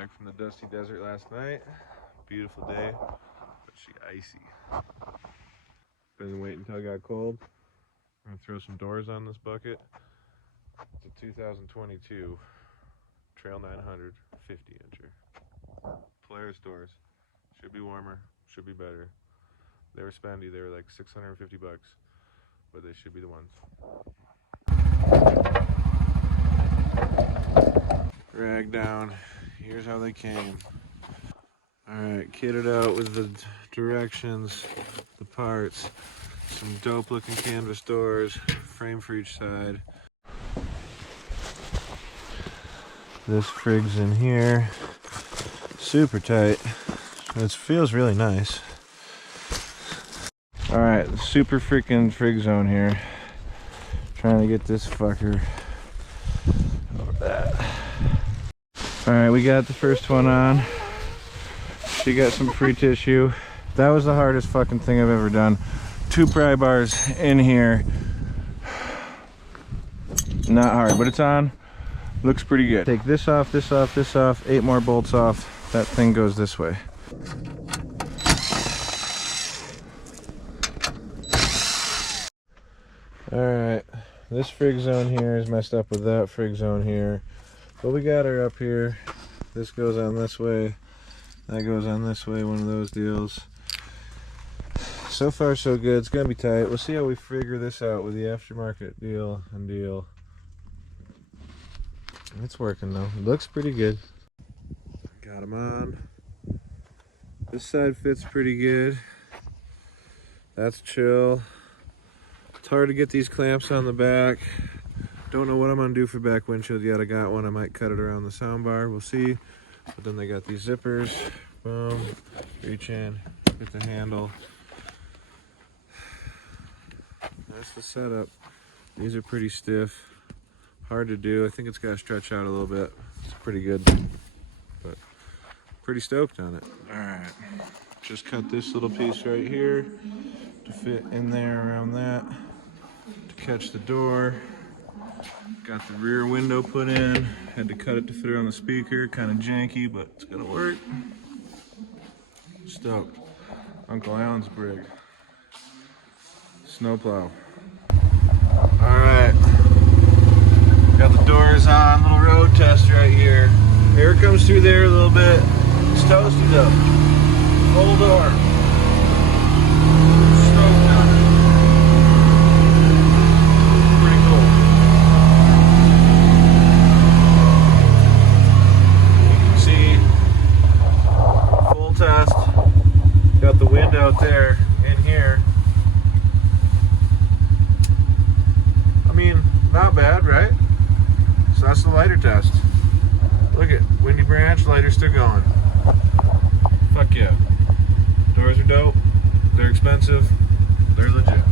Back from the dusty desert last night. Beautiful day, but she icy. Been waiting until it got cold. I'm gonna throw some doors on this bucket. It's a 2022 Trail 900 50-incher. Polaris doors. Should be warmer, should be better. They were spendy, they were like 650 bucks, but they should be the ones. Rag down. Here's how they came. Alright, kitted out with the directions, the parts, some dope looking canvas doors, frame for each side. This frig's in here, super tight. It feels really nice. Alright, super freaking frig zone here. Trying to get this fucker over that. Alright, we got the first one on. She got some free tissue. That was the hardest fucking thing I've ever done. 2 pry bars in here. Not hard, but it's on. Looks pretty good. Take this off, this off, this off. 8 more bolts off. That thing goes this way. Alright, this frig zone here is messed up with that frig zone here. But we got her up here. This goes on this way. That goes on this way, one of those deals. So far so good. It's gonna be tight. We'll see how we figure this out with the aftermarket deal and deal. It's working though. It looks pretty good. Got them on. This side fits pretty good. That's chill. It's hard to get these clamps on the back. Don't know what I'm gonna do for back windshield yet. I got one. I might cut it around the sound bar. We'll see. But then they got these zippers. Boom. Reach in. Get the handle. That's the setup. These are pretty stiff. Hard to do. I think it's got to stretch out a little bit. It's pretty good. But pretty stoked on it. Alright. Just cut this little piece right here to fit in there around that. To catch the door. Got the rear window put in. Had to cut it to fit around the speaker. Kind of janky, but it's gonna work. Stoked. Uncle Alan's brig. Snowplow. Alright. Got the doors on. Little road test right here. Air comes through there a little bit. It's toasted up. Full door. Stoked on it. Test. Got the wind out there in here. I mean, not bad, right? So that's the lighter test. Look at windy branch, lighter's still going. Fuck yeah. Doors are dope. They're expensive. They're legit.